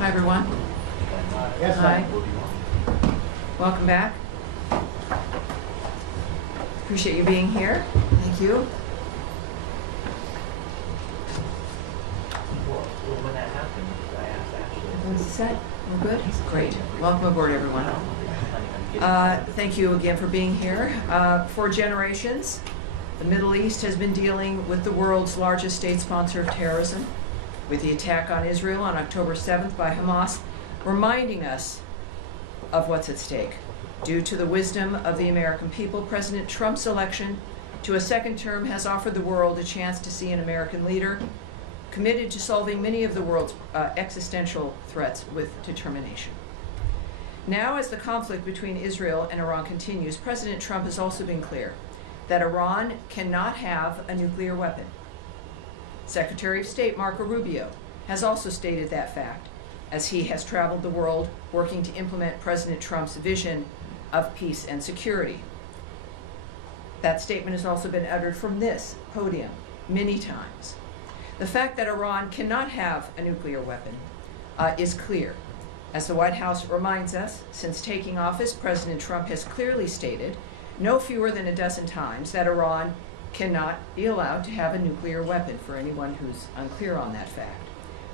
Hi, everyone. Yes, Hi. Welcome back. Appreciate you being here. Thank you. When that happened, I asked Ashley. What does it say? We're good? Great. Welcome aboard, everyone. Thank you again for being here. For generations, the Middle East has been dealing with the world's largest state sponsor of terrorism, with the attack on Israel on October 7th by Hamas, reminding us of what's at stake. Due to the wisdom of the American people, President Trump's election to a second term has offered the world a chance to see an American leader committed to solving many of the world's existential threats with determination. Now, as the conflict between Israel and Iran continues, President Trump has also been clear that Iran cannot have a nuclear weapon. Secretary of State Marco Rubio has also stated that fact, as he has traveled the world working to implement President Trump's vision of peace and security. That statement has also been uttered from this podium many times. The fact that Iran cannot have a nuclear weapon is clear. As the White House reminds us, since taking office, President Trump has clearly stated no fewer than a dozen times that Iran cannot be allowed to have a nuclear weapon, for anyone who's unclear on that fact.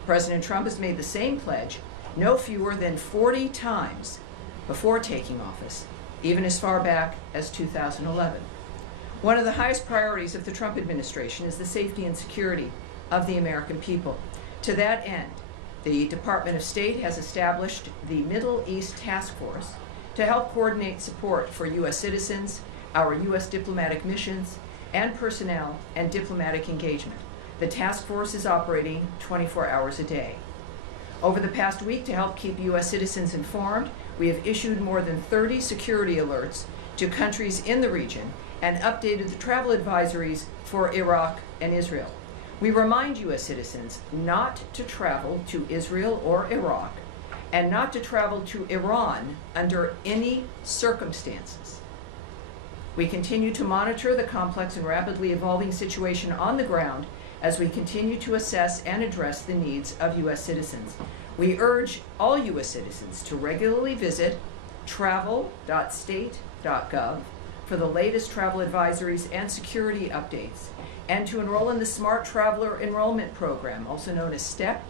President Trump has made the same pledge no fewer than 40 times before taking office, even as far back as 2011. One of the highest priorities of the Trump administration is the safety and security of the American people. To that end, the Department of State has established the Middle East Task Force to help coordinate support for U.S. citizens, our U.S. diplomatic missions, and personnel and diplomatic engagement. The task force is operating 24 hours a day. Over the past week, to help keep U.S. citizens informed, we have issued more than 30 security alerts to countries in the region and updated the travel advisories for Iraq and Israel. We remind U.S. citizens not to travel to Israel or Iraq and not to travel to Iran under any circumstances. We continue to monitor the complex and rapidly evolving situation on the ground as we continue to assess and address the needs of U.S. citizens. We urge all U.S. citizens to regularly visit travel.state.gov for the latest travel advisories and security updates, and to enroll in the Smart Traveler Enrollment Program, also known as STEP,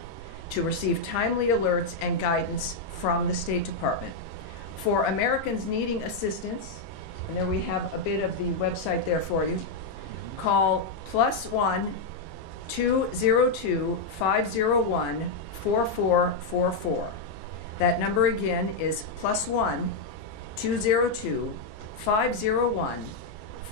to receive timely alerts and guidance from the State Department. For Americans needing assistance, and there we have a bit of the website there for you, call +1 202 501 4444. That number again is +1 202 501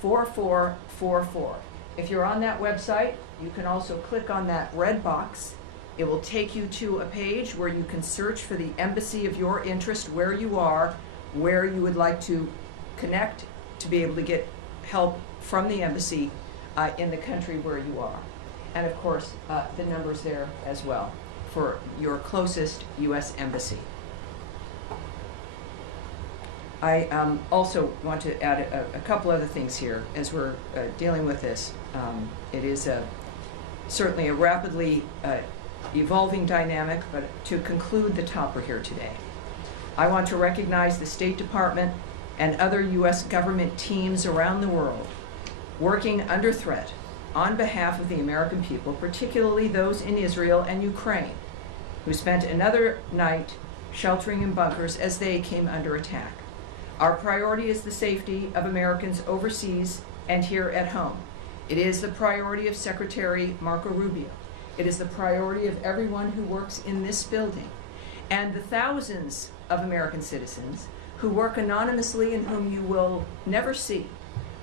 4444. If you're on that website, you can also click on that red box. It will take you to a page where you can search for the embassy of your interest, where you are, where you would like to connect to be able to get help from the embassy in the country where you are. And of course, the number's there as well for your closest U.S. embassy. I also want to add a couple other things here as we're dealing with this. It is certainly a rapidly evolving dynamic, but to conclude the topper here today, I want to recognize the State Department and other U.S. government teams around the world working under threat on behalf of the American people, particularly those in Israel and Ukraine, who spent another night sheltering in bunkers as they came under attack. Our priority is the safety of Americans overseas and here at home. It is the priority of Secretary Marco Rubio. It is the priority of everyone who works in this building, and the thousands of American citizens who work anonymously and whom you will never see,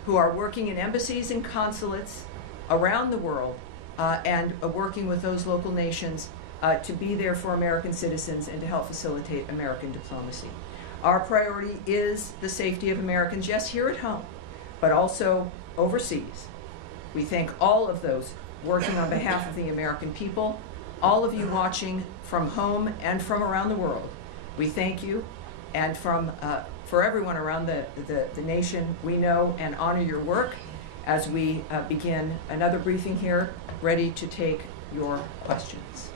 who are working in embassies and consulates around the world and working with those local nations to be there for American citizens and to help facilitate American diplomacy. Our priority is the safety of Americans, yes, here at home, but also overseas. We thank all of those working on behalf of the American people, all of you watching from home and from around the world. We thank you, and for everyone around the nation, we know and honor your work as we begin another briefing here, ready to take your questions.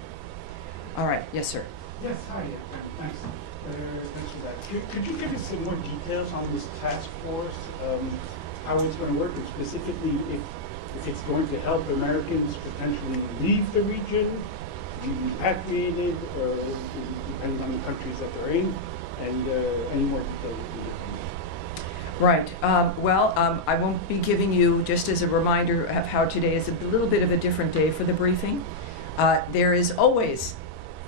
All right, yes, sir. Yes, hi, thanks. Thanks for that. Could you give us some more details on this task force, how it's going to work, and specifically if it's going to help Americans potentially leave the region, be repatriated, or depending on the countries that they're in, and any more details? Right. I won't be giving you, just as a reminder of how today is a little bit of a different day for the briefing. There is always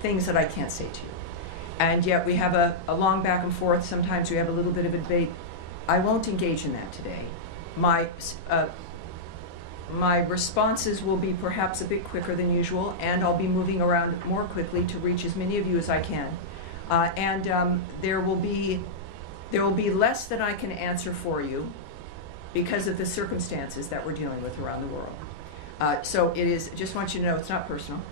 things that I can't say to you. And yet we have a long back and forth. Sometimes we have a little bit of a debate. I won't engage in that today. My responses will be perhaps a bit quicker than usual, and I'll be moving around more quickly to reach as many of you as I can. There will be less than I can answer for you because of the circumstances that we're dealing with around the world. So it is, just want you to know, it's not personal.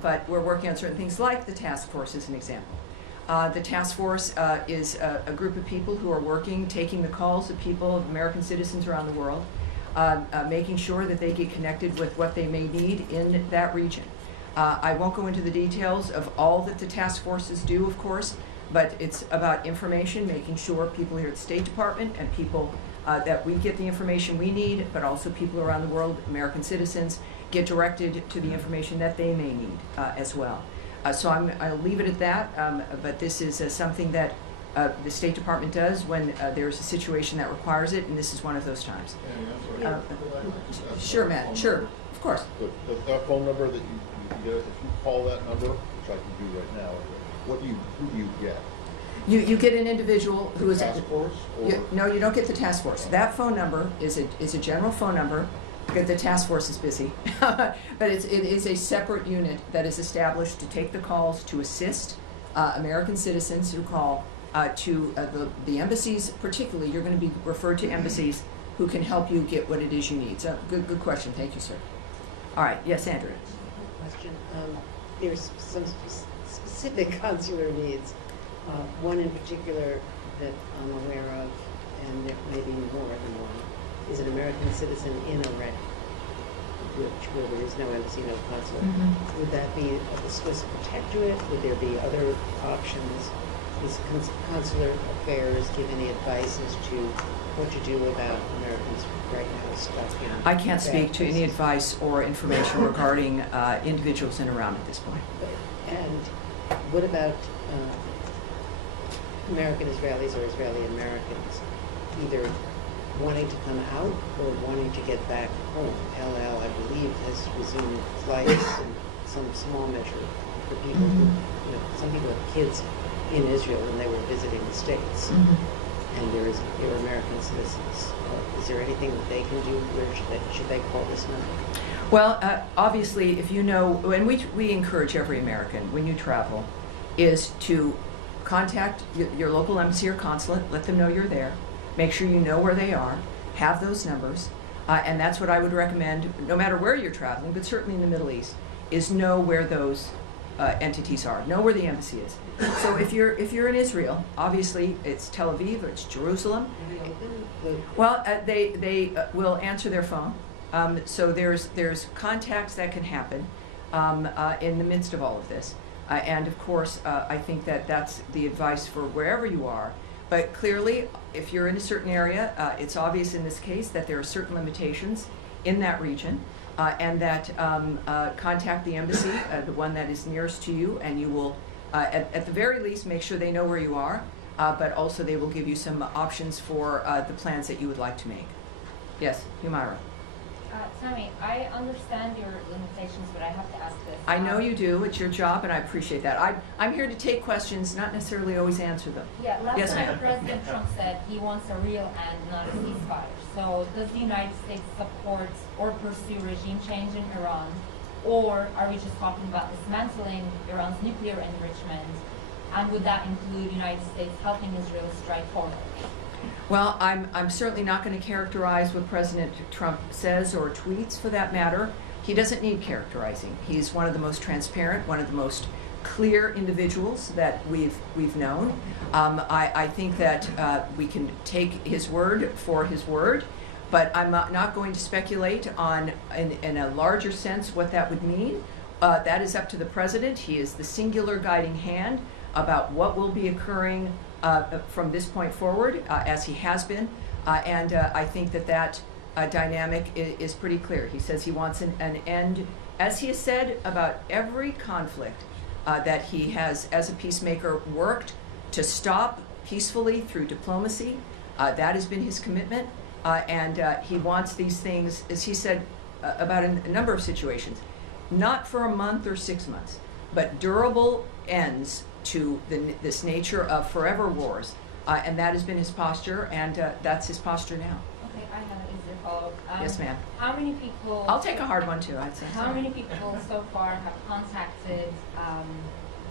But we're working on certain things like the task force as an example. The task force is a group of people who are working, taking the calls of people, of American citizens around the world, making sure that they get connected with what they may need in that region. I won't go into the details of all that the task forces do, of course, but it's about information, making sure people here at the State Department and people that we get the information we need, but also people around the world, American citizens, get directed to the information that they may need as well. So I'll leave it at that, but this is something that the State Department does when there's a situation that requires it, and this is one of those times. Sure, Matt, sure, of course. That phone number that you get, if you call that number, which I can do right now, who do you get? You get an individual who is task force? No, you don't get the task force. That phone number is a general phone number. Because the task force is busy, but it is a separate unit that is established to take the calls to assist American citizens who call to the embassies. Particularly, you're going to be referred to embassies who can help you get what it is you need. So good question. Thank you, sir. All right. Yes, Andrea. Question. There's specific consular needs. One in particular that I'm aware of, and there may be more than one, is an American citizen in Iraq, where there is no embassy, no consulate. Mhm. Would that be a Swiss protectorate? Would there be other options? Does consular affairs give any advice as to what to do about Americans right now stuck in? I can't speak bad to any places? advice or information regarding individuals in Iran at this point. And what about American Israelis or Israeli Americans either wanting to come out or wanting to get back home? El Al, I believe, has resumed flights in some small measure for people who, some people have kids in Israel when they were visiting the States, and they're American citizens. Is there anything that they can do? Where should they call this number? Well, obviously, if you know, and we encourage every American, when you travel, is to contact your local embassy or consulate, let them know you're there, make sure you know where they are, have those numbers, and that's what I would recommend, no matter where you're traveling, but certainly in the Middle East, is know where those entities are, know where the embassy is. So if you're in Israel, obviously it's Tel Aviv or it's Jerusalem. Well, they will answer their phone. So there's contacts that can happen in the midst of all of this. And of course, I think that's the advice for wherever you are. But clearly, if you're in a certain area, it's obvious in this case that there are certain limitations in that region, and that contact the embassy, the one that is nearest to you, and you will, at the very least, make sure they know where you are, but also they will give you some options for the plans that you would like to make. Yes, Humaira. Tammy, I understand your limitations, but I have to ask this. I know you do. It's your job, and I appreciate that. I'm here to take questions, not necessarily always answer them. Yeah, last Yes, time ma'am. President Trump said he wants a real end, not a ceasefire. So does the United States support or pursue regime change in Iran? Or are we just talking about dismantling Iran's nuclear enrichment? And would that include the United States helping Israel strike forward? Well, I'm certainly not going to characterize what President Trump says or tweets, for that matter. He doesn't need characterizing. He's one of the most transparent, one of the most clear individuals that we've known. I think that we can take his word for his word, but I'm not going to speculate on, in a larger sense, what that would mean. That is up to the president. He is the singular guiding hand about what will be occurring from this point forward, as he has been, and I think that dynamic is pretty clear. He says he wants an end, as he has said about every conflict that he has, as a peacemaker, worked to stop peacefully through diplomacy. That has been his commitment, and he wants these things, as he said about a number of situations, not for a month or 6 months, but durable ends to this nature of forever wars, and that has been his posture, and that's his posture now. Okay, I have an easier follow-up. Yes, ma'am. How many people... I'll take a hard one too, I'd say. How many people so far have contacted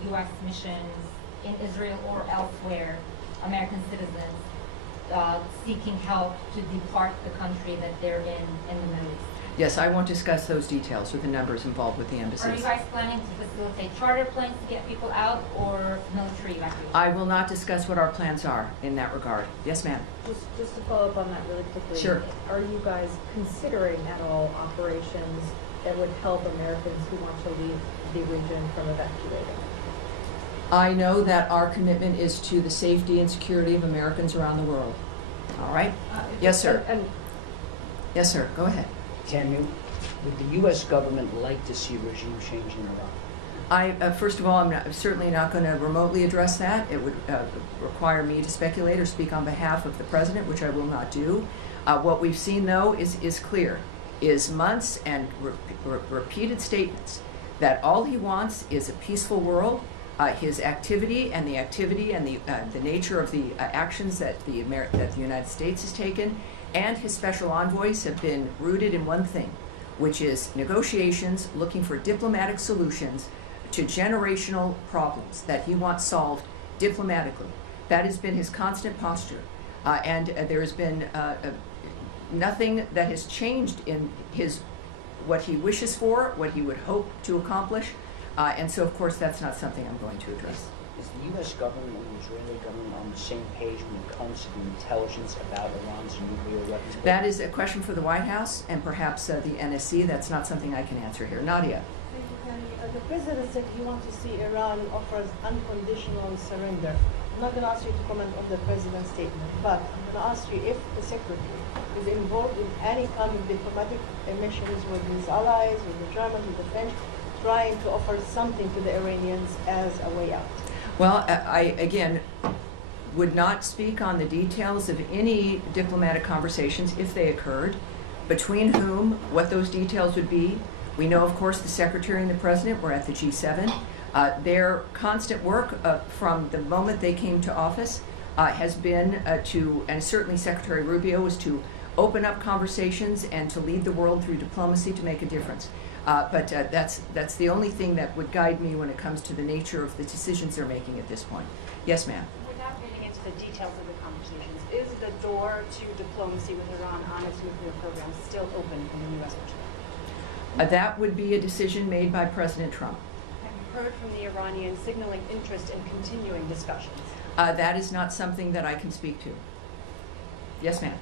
U.S. missions in Israel or elsewhere, American citizens, seeking help to depart the country that they're in the Middle East? Yes, I won't discuss those details or the numbers involved with the Are you embassies. guys planning to facilitate charter planes to get people out or military evacuation? I will not discuss what our plans are in that regard. Yes, ma'am. Just to follow up on that really quickly. Sure. Are you guys considering at all operations that would help Americans who want to leave the region from evacuating? I know that our commitment is to the safety and security of Americans around the world. All right? Yes, sir. Yes, sir. Go ahead. Tammy, would the U.S. government like to see regime change in Iran? First of all, I'm certainly not going to remotely address that. It would require me to speculate or speak on behalf of the president, which I will not do. What we've seen, though, is clear, is months and repeated statements that all he wants is a peaceful world. His activity and the nature of the actions that the United States has taken, and his special envoys have been rooted in one thing, which is negotiations, looking for diplomatic solutions to generational problems that he wants solved diplomatically. That has been his constant posture, and there has been nothing that has changed in what he wishes for, what he would hope to accomplish. And so, of course, that's not something I'm going to address. Is the U.S. government and the Israeli government on the same page when it comes to the intelligence about Iran's nuclear weapons? That is a question for the White House and perhaps the NSC. That's not something I can answer here. Nadia. Thank you, Tammy. The president said he wants to see Iran offers unconditional surrender. I'm not going to ask you to comment on the president's statement, but I'm going to ask you if the secretary is involved in any kind of diplomatic missions with his allies, with the Germans, with the French, trying to offer something to the Iranians as a way out. Well, I again would not speak on the details of any diplomatic conversations if they occurred, between whom, what those details would be. We know, of course, the Secretary and the President were at the G7. Their constant work from the moment they came to office has been to, and certainly Secretary Rubio, was to open up conversations and to lead the world through diplomacy to make a difference. But that's the only thing that would guide me when it comes to the nature of the decisions they're making at this point. Yes, ma'am. Without getting into the details of the conversations, is the door to diplomacy with Iran on its nuclear program still open from the U.S. perspective? That would be a decision made by President Trump. Have you heard from the Iranians signaling interest in continuing discussions? That is not something that I can speak to. Yes, ma'am.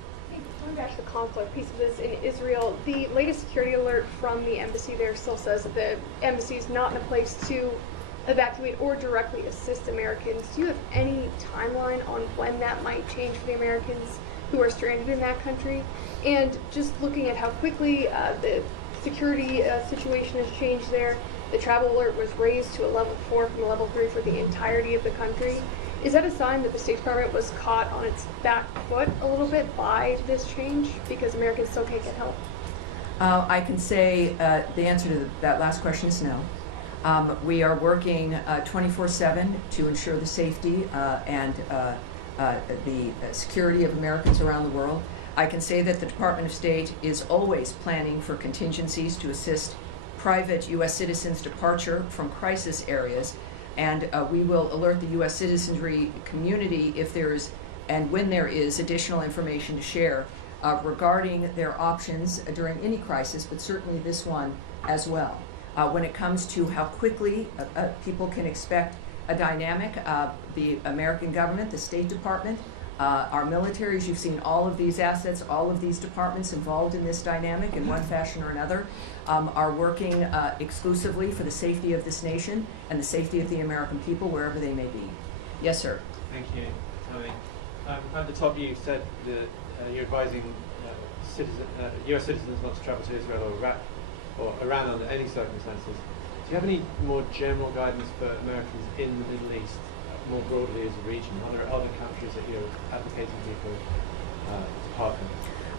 Going back to the conflict piece of this in Israel, the latest security alert from the embassy there still says that the embassy is not in a place to evacuate or directly assist Americans. Do you have any timeline on when that might change for the Americans who are stranded in that country? And just looking at how quickly the security situation has changed there, the travel alert was raised to a level 4 from a level 3 for the entirety of the country. Is that a sign that the State Department was caught on its back foot a little bit by this change because Americans still can't get help? I can say the answer to that last question is no. We are working 24/7 to ensure the safety and the security of Americans around the world. I can say that the Department of State is always planning for contingencies to assist private U.S. citizens' departure from crisis areas. And we will alert the U.S. citizenry community if there is and when there is additional information to share regarding their options during any crisis, but certainly this one as well. When it comes to how quickly people can expect a dynamic, the American government, the State Department, our militaries, you've seen all of these assets, all of these departments involved in this dynamic in one fashion or another, are working exclusively for the safety of this nation and the safety of the American people wherever they may be. Yes, sir. Thank you, Tammy. At the top you said that you're advising US citizens not to travel to Israel or Iraq or Iran under any circumstances. Do you have any more general guidance for Americans in the Middle East, more broadly as a region? Are there other countries that you're advocating people depart from?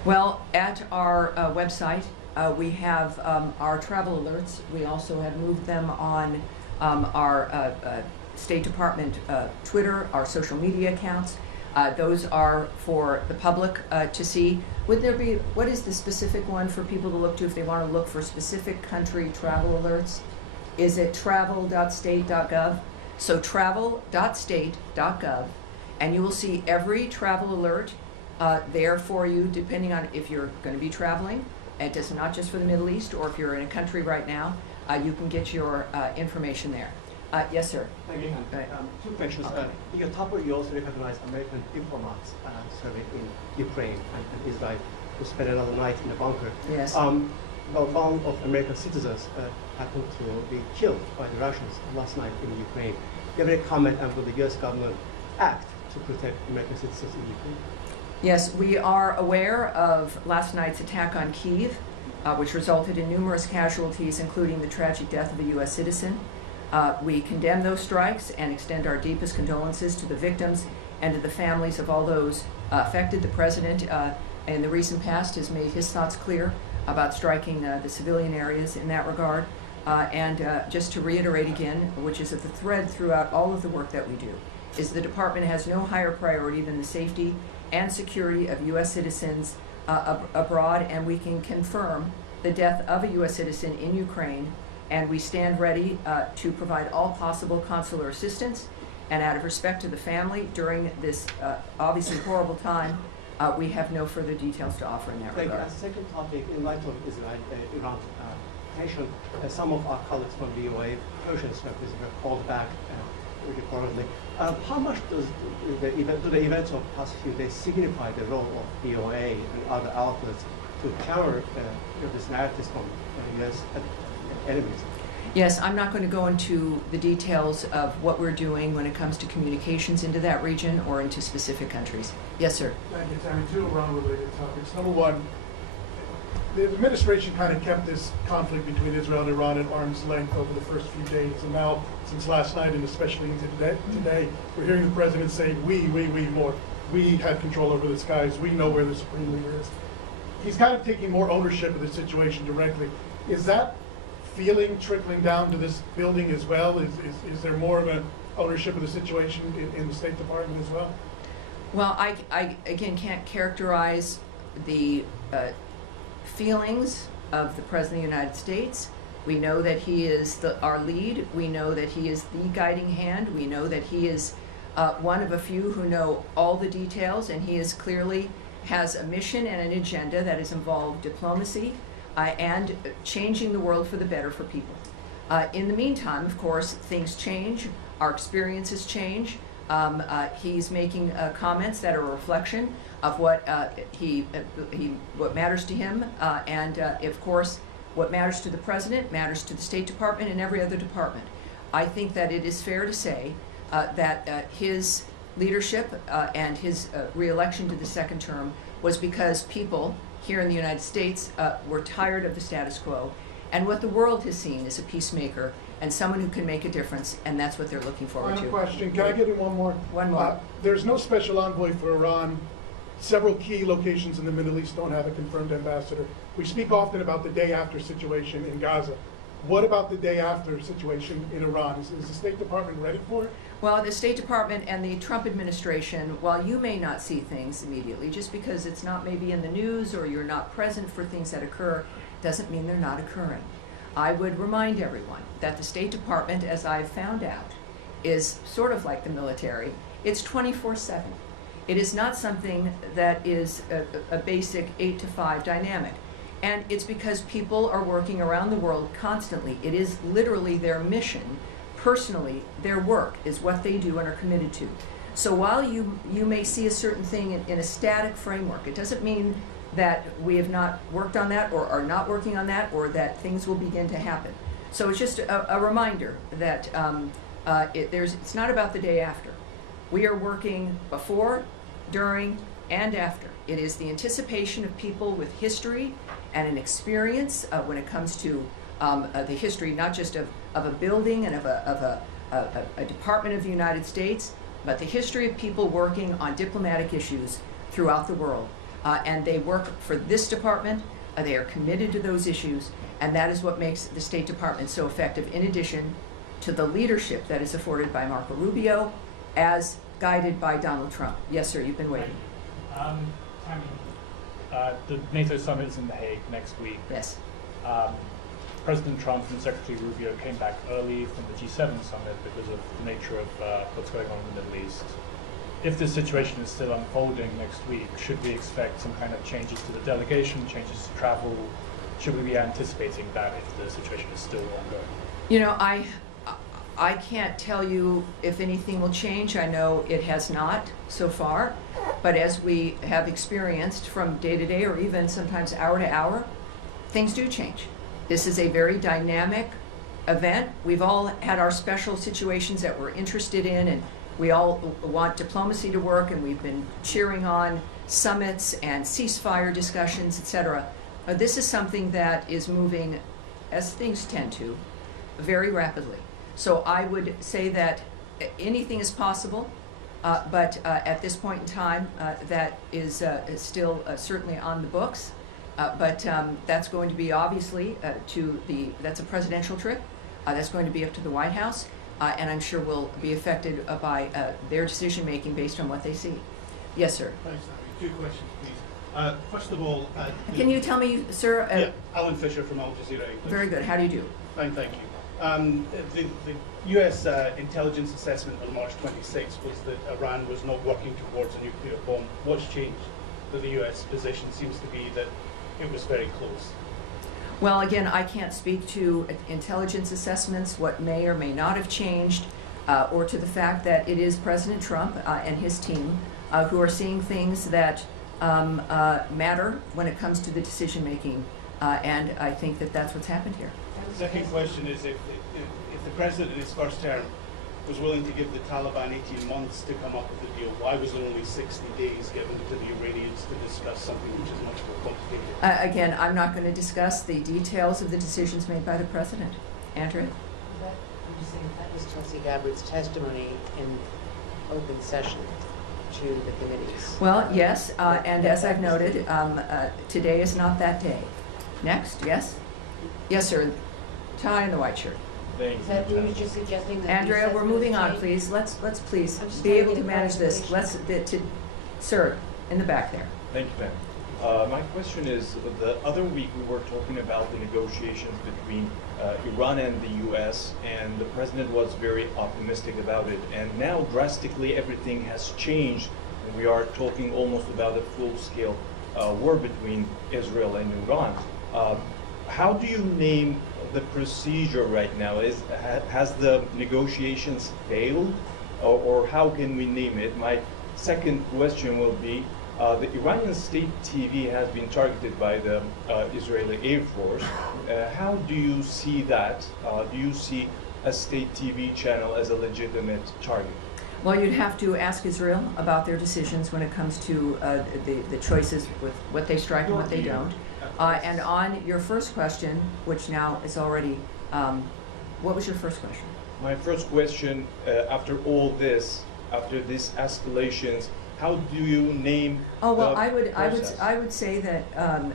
Well, at our website, we have our travel alerts. We also have moved them on our State Department Twitter, our social media accounts. Those are for the public to see. Would there be, what is the specific one for people to look to if they want to look for specific country travel alerts? Is it travel.state.gov? So travel.state.gov, and you will see every travel alert there for you, depending on if you're going to be traveling. It is not just for the Middle East, or if you're in a country right now, you can get your information there. Yes, sir. Thank you. Two questions. In your topic, you also recognize American diplomats serving in Ukraine and Israel who spent another night in a bunker. Yes. Well, one of American citizens happened to be killed by the Russians last night in Ukraine. Do you have any comment on will the U.S. government act to protect American citizens in Ukraine? Yes, we are aware of last night's attack on Kyiv, which resulted in numerous casualties, including the tragic death of a U.S. citizen. We condemn those strikes and extend our deepest condolences to the victims and to the families of all those affected. The President, in the recent past, has made his thoughts clear about striking the civilian areas in that regard. And just to reiterate again, which is at the thread throughout all of the work that we do, is the Department has no higher priority than the safety and security of U.S. citizens abroad, and we can confirm the death of a U.S. citizen in Ukraine, and we stand ready to provide all possible consular assistance. And out of respect to the family during this obviously horrible time, we have no further details to offer in that regard. Thank you. Second topic, in light of Iran clarification. Some of our colleagues from VOA, Persians were called back reportedly. How much does the events of the past few days signify the role of VOA and other outlets to counter these narratives from U.S. enemies? Yes, I'm not going to go into the details of what we're doing when it comes to communications into that region or into specific countries. Yes, sir. Thank you, Tammy. Two Iran-related topics. Number one, the administration kind of kept this conflict between Israel and Iran at arm's length over the first few days, and now, since last night and especially into today, we're hearing the president say, we more. We had control over the skies. We know where the supreme leader is. He's kind of taking more ownership of the situation directly. Is that feeling trickling down to this building as well? Is there more of an ownership of the situation in the State Department as well? Well, I again can't characterize the feelings of the President of the United States. We know that he is our lead. We know that he is the guiding hand. We know that he is one of a few who know all the details, and he is clearly has a mission and an agenda that has involved diplomacy and changing the world for the better for people. In the meantime, of course, things change. Our experiences change. He's making comments that are a reflection of what what matters to him, and of course, what matters to the president matters to the State Department and every other department. I think that it is fair to say that his leadership and his re-election to the second term was because people here in the United States were tired of the status quo, and what the world has seen is a peacemaker and someone who can make a difference, and that's what they're looking forward to. Final question. Can I get in one more? One more. There's no special envoy for Iran. Several key locations in the Middle East don't have a confirmed ambassador. We speak often about the day after situation in Gaza. What about the day after situation in Iran? Is the State Department ready for it? Well, the State Department and the Trump administration, while you may not see things immediately, just because it's not maybe in the news or you're not present for things that occur, doesn't mean they're not occurring. I would remind everyone that the State Department, as I've found out, is sort of like the military. It's 24/7. It is not something that is a basic 8 to 5 dynamic. And it's because people are working around the world constantly. It is literally their mission. Personally, their work is what they do and are committed to. So while you may see a certain thing in a static framework, it doesn't mean that we have not worked on that or are not working on that or that things will begin to happen. So it's just a reminder that it's not about the day after. We are working before, during, and after. It is the anticipation of people with history and an experience when it comes to the history, not just of a building and of a department of the United States, but the history of people working on diplomatic issues throughout the world. And they work for this department, they are committed to those issues, and that is what makes the State Department so effective, in addition to the leadership that is afforded by Marco Rubio, as guided by Donald Trump. Yes, sir, you've been waiting. Tammy, the NATO summit is in The Hague next week. Yes. President Trump and Secretary Rubio came back early from the G7 summit because of the nature of what's going on in the Middle East. If this situation is still unfolding next week, should we expect some kind of changes to the delegation, changes to travel? Should we be anticipating that if the situation is still ongoing? You know, I can't tell you if anything will change. I know it has not so far, but as we have experienced from day to day or even sometimes hour to hour, things do change. This is a very dynamic event. We've all had our special situations that we're interested in, and we all want diplomacy to work, and we've been cheering on summits and ceasefire discussions, etc. This is something that is moving, as things tend to, very rapidly. So I would say that anything is possible, but at this point in time, that is still certainly on the books. But that's going to be obviously that's a presidential trip. That's going to be up to the White House, and I'm sure will be affected by their decision making based on what they see. Yes, sir. Thanks, Tammy. 2 questions, please. First of all, can you tell me, sir? Yeah, Alan Fisher from Al Jazeera. English. Very good. How do you do? Fine, thank you. The U.S. intelligence assessment on March 26 was that Iran was not working towards a nuclear bomb. What's changed? That the U.S. position seems to be that it was very close. Well, again, I can't speak to intelligence assessments, what may or may not have changed, or to the fact that it is President Trump and his team who are seeing things that matter when it comes to the decision making, and I think that that's what's happened here. The second question is if the president in his first term was willing to give the Taliban 18 months to come up with a deal, why was it only 60 days given to the Iranians to discuss something which is much more complicated? Again, I'm not going to discuss the details of the decisions made by the president. Andrea? I'm just saying that was Tulsi Gabbard's testimony in open session to the committees. Well, yes, and as I've noted, today is not that day. Next, yes? Yes, sir. Tie in the white shirt. Is that you were just suggesting that? Andrea, we're moving on, please. Let's please be able to manage this. Sir, in the back there. Thank you, ma'am. My question is, the other week we were talking about the negotiations between Iran and the U.S., and the president was very optimistic about it. And now, drastically, everything has changed, and we are talking almost about a full-scale war between Israel and Iran. How do you name the procedure right now? Has the negotiations failed, or how can we name it? My second question will be, the Iranian state TV has been targeted by the Israeli Air Force. How do you see that? Do you see a state TV channel as a legitimate target? Well, you'd have to ask Israel about their decisions when it comes to the choices with what they strike and what they don't. And on your first question, which now is already, what was your first question? My first question, after all this, after these escalations, how do you name Oh, well, the I would say that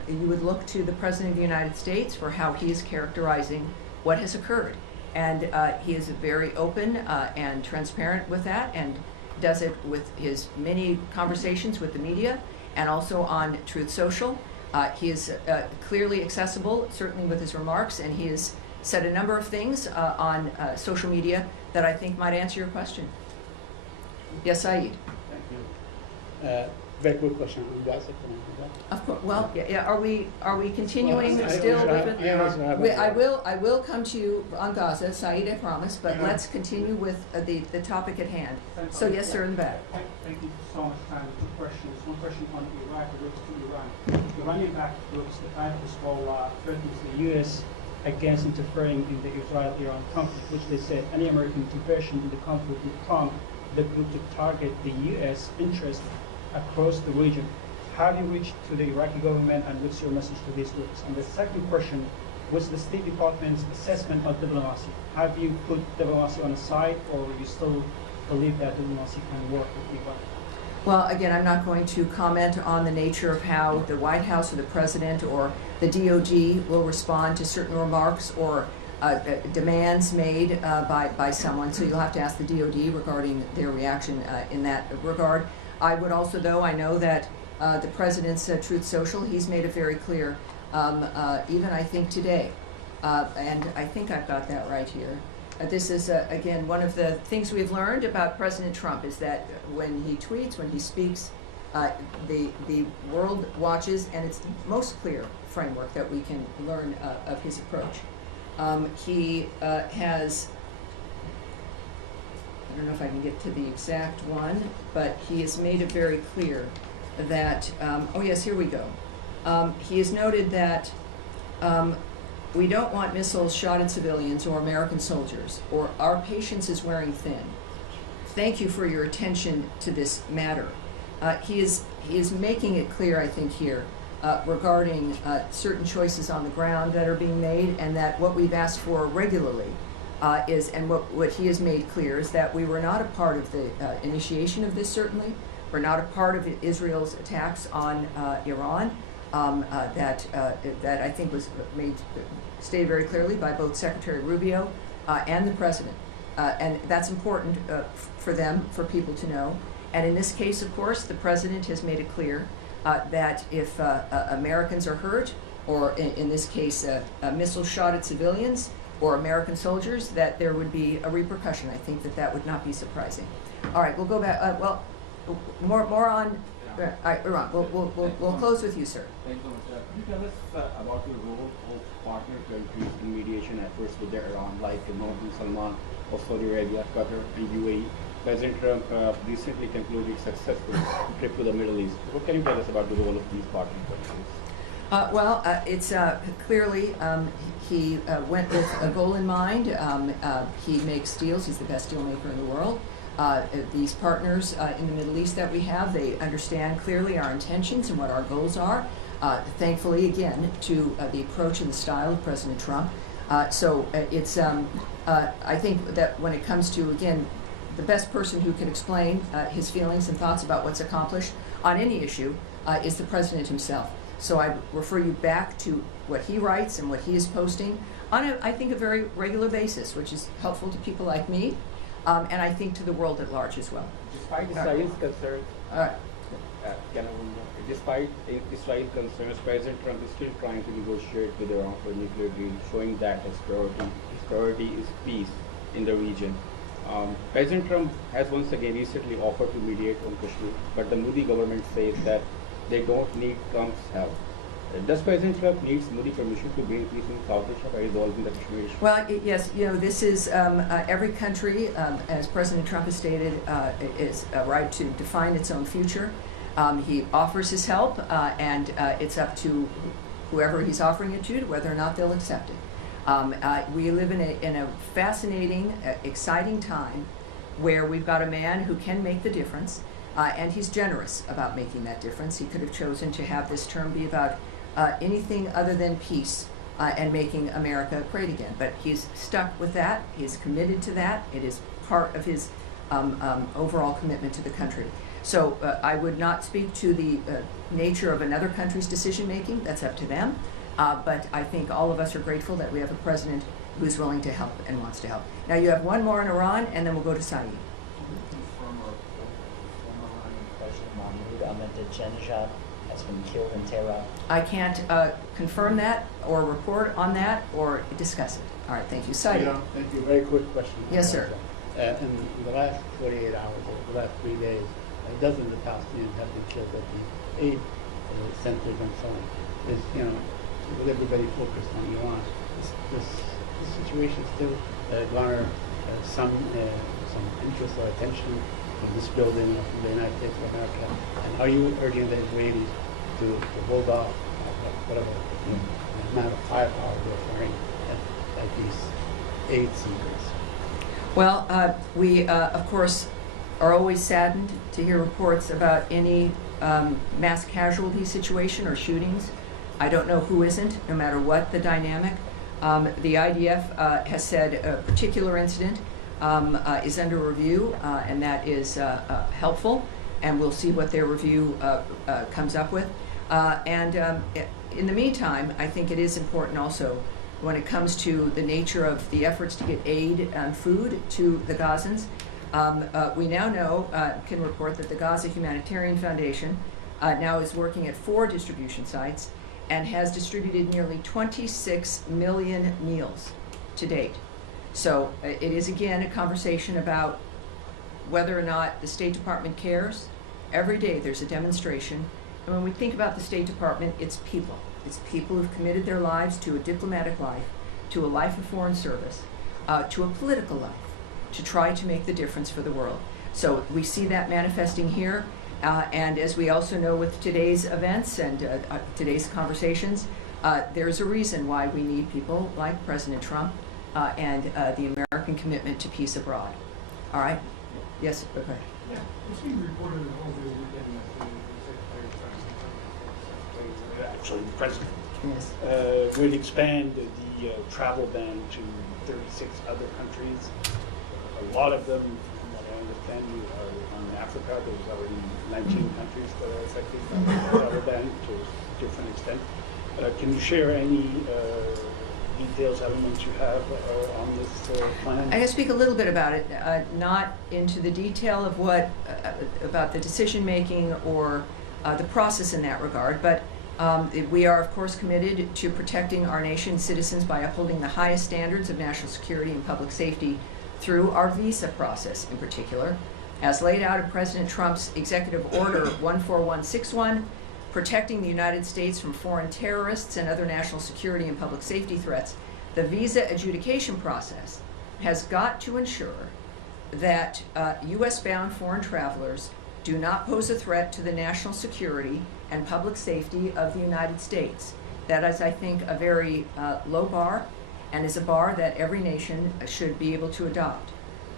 you would look to the President of the United States for how he is characterizing what has occurred. And he is very open and transparent with that, and does it with his many conversations with the media and also on Truth Social. He is clearly accessible, certainly with his remarks, and he has said a number of things on social media that I think might answer your question. Yes, Saeed. Thank you. Very quick question on Gaza. Of course. Well, yeah. Are we continuing Well, still I with answer- I will come to you on Gaza, Saeed, I promise. But Yeah. let's continue with the topic at hand. Thank So you. yes, sir, in the back. Thank you so much, time. Two questions. One question on Iraq related to Iran. Iranian-backed groups, the Department threatens the U.S. against interfering in the Israel-Iran conflict, which they said any American intervention in the conflict would prompt the group to target the U.S. interest across the region. Have you reached to the Iraqi government, and what's your message to these groups? And the second question was the State Department's assessment of diplomacy. Have you put diplomacy on the side, or you still believe that diplomacy can work with Iran? Well, again, I'm not going to comment on the nature of how the White House or the President or the DOD will respond to certain remarks or demands made by someone. So you'll have to ask the DOD regarding their reaction in that regard. I would also, though, I know that the President's Truth Social, he's made it very clear, even I think today, and I think I've got that right here. This is, again, one of the things we've learned about President Trump is that when he tweets, when he speaks, the world watches, and it's the most clear framework that we can learn of his approach. He has, I don't know if I can get to the exact one, but he has made it very clear that, oh yes, here we go. He has noted that we don't want missiles shot at civilians or American soldiers, or our patience is wearing thin. Thank you for your attention to this matter. He is making it clear, I think, here regarding certain choices on the ground that are being made, and that what we've asked for regularly is, and what he has made clear is that we were not a part of the initiation of this, certainly. We're not a part of Israel's attacks on Iran. That I think was stated very clearly by both Secretary Rubio and the President. And that's important for them, for people to know. And in this case, of course, the President has made it clear that if Americans are hurt, or in this case, a missile shot at civilians or American soldiers, that there would be a repercussion. I think that would not be surprising. All right, we'll go back. Well, more on Iran, we'll close with you, sir. Thank you so much. Could you tell us about the role of partner countries in mediation efforts with Iran, like Mohammed Salman of Saudi Arabia, Qatar, and UAE? President Trump recently concluded successful trip to the Middle East. What can you tell us about the role of these partner countries? It's clearly he went with a goal in mind. He makes deals. He's the best deal maker in the world. These partners in the Middle East that we have, they understand clearly our intentions and what our goals are. Thankfully, again, to the approach and the style of President Trump. I think that when it comes to, again, the best person who can explain his feelings and thoughts about what's accomplished on any issue is the President himself. So I refer you back to what he writes and what he is posting on, I think, a very regular basis, which is helpful to people like me, and I think to the world at large as well. Despite Israel's concerns, despite Israel's concerns, President Trump is still trying to negotiate with Iran for a nuclear deal, showing that his priority is peace in the region. President Trump has once again recently offered to mediate on Kashmir, but the Modi government says that they don't need Trump's help. Does President Trump need Modi permission to bring peace in South Asia by resolving the Kashmir issue? Well, yes, this is every country, as President Trump has stated, is a right to define its own future. He offers his help, and it's up to whoever he's offering it to whether or not they'll accept it. We live in a fascinating, exciting time where we've got a man who can make the difference, and he's generous about making that difference. He could have chosen to have this term be about anything other than peace and making America great again. But he's stuck with that. He's committed to that. It is part of his overall commitment to the country. So I would not speak to the nature of another country's decision making. That's up to them. But I think all of us are grateful that we have a president who's willing to help and wants to help. Now you have one more in Iran, and then we'll go to Saeed. Has been killed in Tehran. I can't confirm that or report on that or discuss it. All right, thank you. Saeed. Thank you. Very quick question. Yes, sir. In the last 48 hours, or the last 3 days, dozens of Palestinians have been killed at the aid centers and so on. With everybody focused on Iran, this situation still garner some interest or attention in this building of the United States of America. And are you urging the Israelis to hold off whatever amount of firepower they're firing at these aid seekers? Well, we, of course, are always saddened to hear reports about any mass casualty situation or shootings. I don't know who isn't, no matter what the dynamic. The IDF has said a particular incident is under review, and that is helpful, and we'll see what their review comes up with. In the meantime, I think it is important also when it comes to the nature of the efforts to get aid and food to the Gazans. We now know, can report that the Gaza Humanitarian Foundation now is working at 4 distribution sites and has distributed nearly 26 million meals to date. So it is again a conversation about whether or not the State Department cares. Every day there's a demonstration. And when we think about the State Department, it's people. It's people who've committed their lives to a diplomatic life, to a life of foreign service, to a political life, to try to make the difference for the world. So we see that manifesting here. And as we also know with today's events and today's conversations, there's a reason why we need people like President Trump and the American commitment to peace abroad. All right? Yes, okay. Yeah, it's being reported over the weekend that the actually the president will expand the travel ban to 36 other countries. A lot of them, from what I understand, are on Africa. There's already 19 countries that are affected by the travel ban to a different extent. Can you share any details, elements you have on this plan? I can speak a little bit about it, not into the detail of what, about the decision making or the process in that regard, but we are of course committed to protecting our nation's citizens by upholding the highest standards of national security and public safety through our visa process in particular. as laid out in President Trump's Executive Order 14161, protecting the United States from foreign terrorists and other national security and public safety threats, the visa adjudication process has got to ensure that U.S.-bound foreign travelers do not pose a threat to the national security and public safety of the United States. That is, I think, a very low bar, and is a bar that every nation should be able to adopt.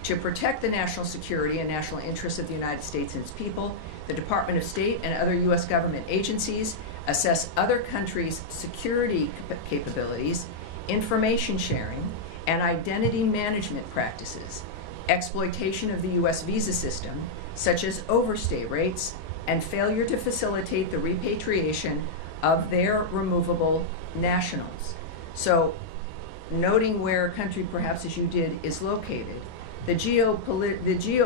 To protect the national security and national interests of the United States and its people, the Department of State and other U.S. government agencies assess other countries' security capabilities, information sharing, and identity management practices, exploitation of the U.S. visa system, such as overstay rates, and failure to facilitate the repatriation of their removable nationals. So, noting where a country, perhaps as you did, is located, the geo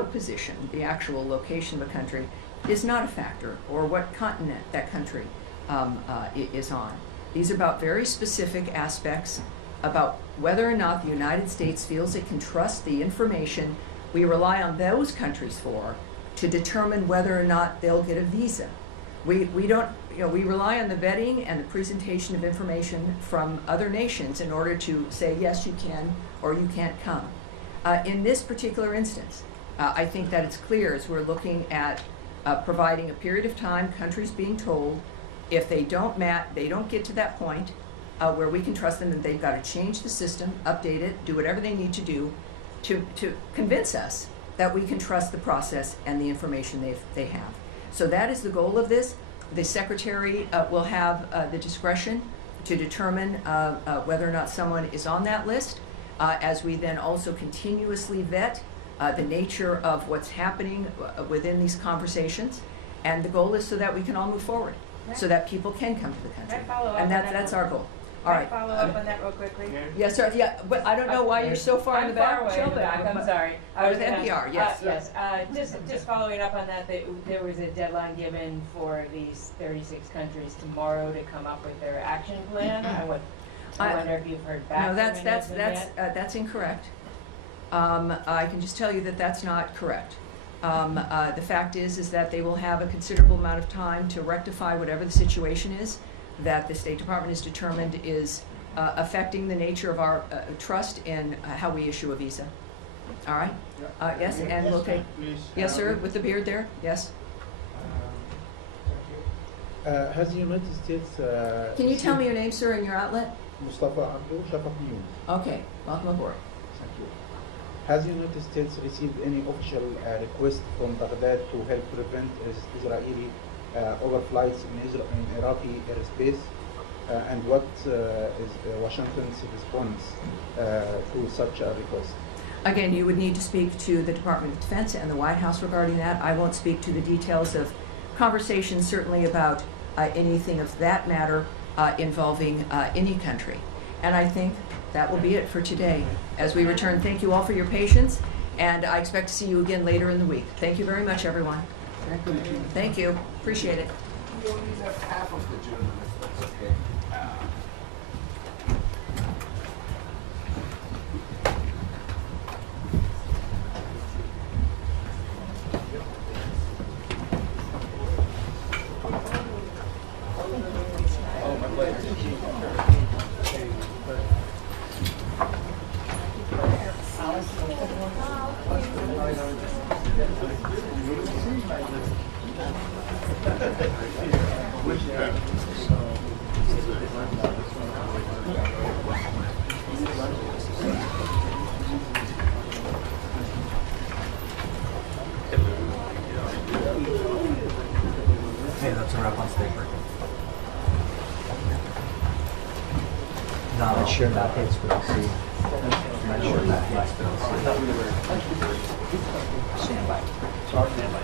position, the actual location of a country, is not a factor, or what continent that country is on. These are about very specific aspects about whether or not the United States feels it can trust the information we rely on those countries for to determine whether or not they'll get a visa. We don't, we rely on the vetting and the presentation of information from other nations in order to say, yes, you can, or you can't come. In this particular instance, I think that it's clear as we're looking at providing a period of time, countries being told if they don't get to that point where we can trust them, and they've got to change the system, update it, do whatever they need to do to convince us that we can trust the process and the information they have. So that is the goal of this. The Secretary will have the discretion to determine whether or not someone is on that list, as we then also continuously vet the nature of what's happening within these conversations. And the goal is so that we can all move forward, so that people can come to the country. Can I follow up And on that that's real- our goal. All right. Can I follow up on that real quickly? Yes, sir. Yeah, but I don't know why you're so far in the back. I'm far away in the back, I'm sorry. I was gonna- NPR, yes. Yes, just following up on that, there was a deadline given for these 36 countries tomorrow to come up with their action plan. I wonder if you've heard back No, from any of them yet? that's incorrect. I can just tell you that that's not correct. The fact is that they will have a considerable amount of time to rectify whatever the situation is that the State Department has determined is affecting the nature of our trust in how we issue a visa. All right? Yes, and we'll take. Yes, sir, with the beard there. Yes. Has the United States... Can you tell me your name, sir, and your outlet? Mustafa Abdul, Shafaq News. Okay, welcome aboard. Thank you. Has the United States received any official request from Baghdad to help prevent Israeli overflights in Iraqi airspace? And what is Washington's response to such a request? Again, you would need to speak to the Department of Defense and the White House regarding that. I won't speak to the details of conversations, certainly about anything of that matter involving any country. And I think that will be it for today. As we return, thank you all for your patience, and I expect to see you again later in the week. Thank you very much, everyone. Thank you. Appreciate it. We only have half of the journalists, that's okay. Okay, that's a wrap on paper. No, I'm not sure about hits, but I'll see. I'm not sure about hits, but I'll see. Stand by. Sorry, stand by.